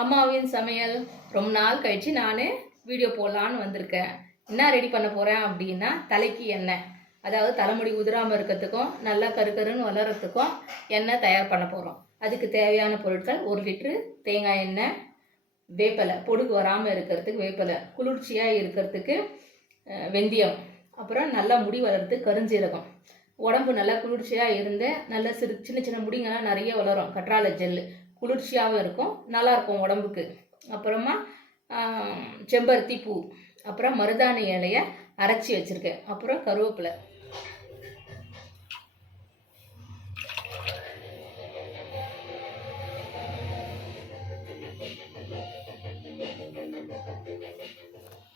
அம்மாவின் சமையல் ரொம்ப நாள் கழிச்சு நான் வீடியோ போடலான்னு வந்திருக்கேன். என்ன ரெடி பண்ண போகிறேன் அப்படின்னா, தலைக்கு எண்ணெய், அதாவது தலைமுடி உதிராமல் இருக்கிறதுக்கும் நல்லா கருக்கருன்னு வளர்கிறதுக்கும் எண்ணெய் தயார் பண்ண போகிறோம். அதுக்கு தேவையான பொருட்கள் 1 லிட்டரு தேங்காய் எண்ணெய், வேப்பலை, பொடுகு வராமல் இருக்கிறதுக்கு வேப்பலை, குளிர்ச்சியாக இருக்கிறதுக்கு வெந்தயம், அப்புறம் நல்லா முடி வளர்கிறதுக்கு கருஞ்சீரகம். உடம்பு நல்லா குளிர்ச்சியாக இருந்து நல்ல சின்ன சின்ன முடிங்கெல்லாம் நிறைய வளரும். கற்றாழை ஜெல்லு குளிர்ச்சியாகவும் இருக்கும், நல்லாயிருக்கும் உடம்புக்கு. அப்புறமா செம்பருத்தி பூ, அப்புறம் மருதாணி இலையை அரைச்சி வச்சுருக்கேன், அப்புறம் கருவேப்பிலை.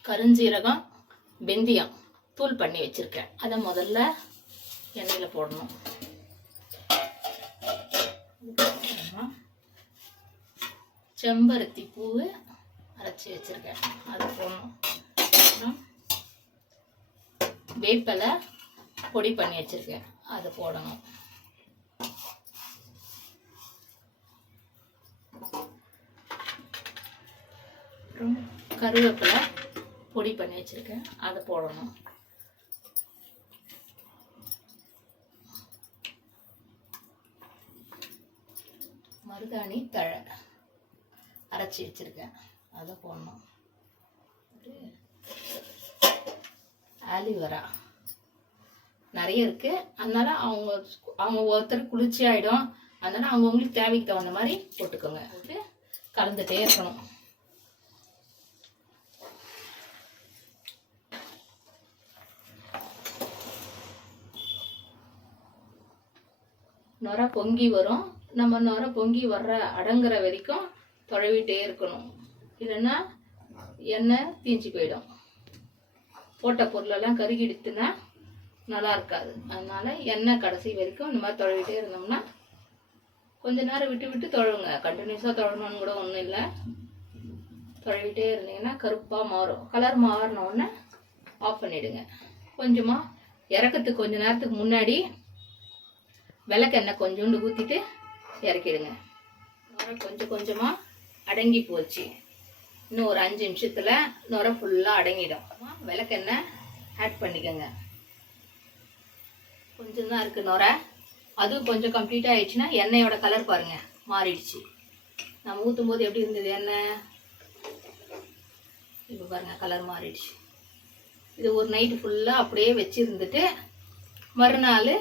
கருஞ்சீரகம், வெந்தயம் தூள் பண்ணி வச்சுருக்கேன். அதை முதல்ல எண்ணெயில் போடணும். செம்பருத்தி பூவு அரைச்சி வச்சுருக்கேன், அதை போடணும். வேப்பலை பொடி பண்ணி வச்சுருக்கேன், அதை போடணும். அப்புறம் கருவேப்பிலை பொடி பண்ணி வச்சுருக்கேன், அதை போடணும். மருதாணி தழை அரைச்சி வச்சுருக்கேன், அதை போடணும். ஆலிவரா நிறைய இருக்குது, அதனால் அவங்க ஒருத்தர் குளிர்ச்சி ஆகிடும். அதனால் அவங்கவுங்களுக்கு தேவைக்கு தகுந்த மாதிரி போட்டுக்கோங்க. போட்டு கலந்துகிட்டே இருக்கணும். நுரை பொங்கி வரும். நம்ம நுரை பொங்கி வர்ற அடங்குற வரைக்கும் தொழவிட்டே இருக்கணும், இல்லைன்னா எண்ணெய் தீஞ்சு போயிடும். போட்ட பொருளெல்லாம் கருகிடுத்துனா நல்லா இருக்காது. அதனால எண்ணெய் கடைசி வரைக்கும் இந்த மாதிரி தொழவிட்டே இருந்தோம்னா, கொஞ்ச நேரம் விட்டு விட்டு தொழுவுங்க. கண்டினியூஸாக தொழணும்னு கூட ஒன்றும் இல்லை. தொழவிட்டே இருந்தீங்கன்னா கருப்பாக மாறும். கலர் மாறினோடனே ஆஃப் பண்ணிவிடுங்க. கொஞ்சமாக இறக்கத்துக்கு கொஞ்ச நேரத்துக்கு முன்னாடி விளக்கெண்ணெய் கொஞ்சோண்டு ஊற்றிட்டு இறக்கிடுங்க. கொஞ்சம் கொஞ்சமாக அடங்கி போச்சு. இன்னும் ஒரு 5 நிமிஷத்தில் நுரை ஃபுல்லாக அடங்கிடும். விளக்கெண்ணெய் ஆட் பண்ணிக்கோங்க. கொஞ்சம் தான் இருக்குது நுரை, அதுவும் கொஞ்சம் கம்ப்ளீட்டாக ஆயிடுச்சுன்னா எண்ணெயோட கலர் பாருங்கள் மாறிடுச்சு. நம்ம ஊற்றும் போது எப்படி இருந்தது எண்ணெய், இப்போ பாருங்கள் கலர் மாறிடுச்சு. இது ஒரு நைட்டு ஃபுல்லாக அப்படியே வச்சுருந்துட்டு மறுநாள்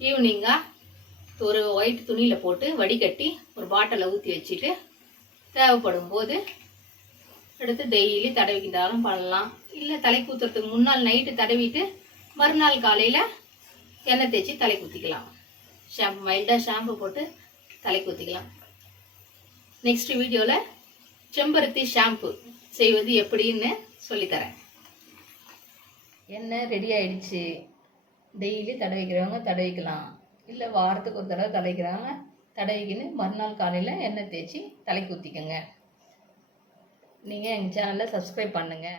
ஈவினிங்காக ஒரு ஒயிட் துணியில் போட்டு வடிகட்டி ஒரு பாட்டிலில் ஊற்றி வச்சுட்டு தேவைப்படும் போது எடுத்து டெய்லி தடவிக்கிட்டாலும் பண்ணலாம். இல்லை தலைக்கு ஊற்றுறதுக்கு முன்னாள் நைட்டு தடவிட்டு மறுநாள் காலையில் எண்ணெய் தேய்ச்சி தலைக்கு ஊற்றிக்கலாம். ஷாம்பு மைல்டாக ஷாம்பு போட்டு தலைக்கு ஊற்றிக்கலாம். நெக்ஸ்ட் வீடியோவில் செம்பருத்தி ஷாம்பு செய்வது எப்படின்னு சொல்லித்தரேன். எண்ணெய் ரெடி ஆயிடுச்சு. டெய்லி தடவிக்கிறவங்க தடவிக்கலாம், இல்லை வாரத்துக்கு ஒரு தடவை தடவிக்கிறாங்க தடவிக்கின்னு மறுநாள் காலையில் எண்ணெய் தேய்ச்சி தலைக்கு ஊற்றிக்கோங்க. நீங்கள் எங்கள் சேனலில் சப்ஸ்கிரைப் பண்ணுங்கள்.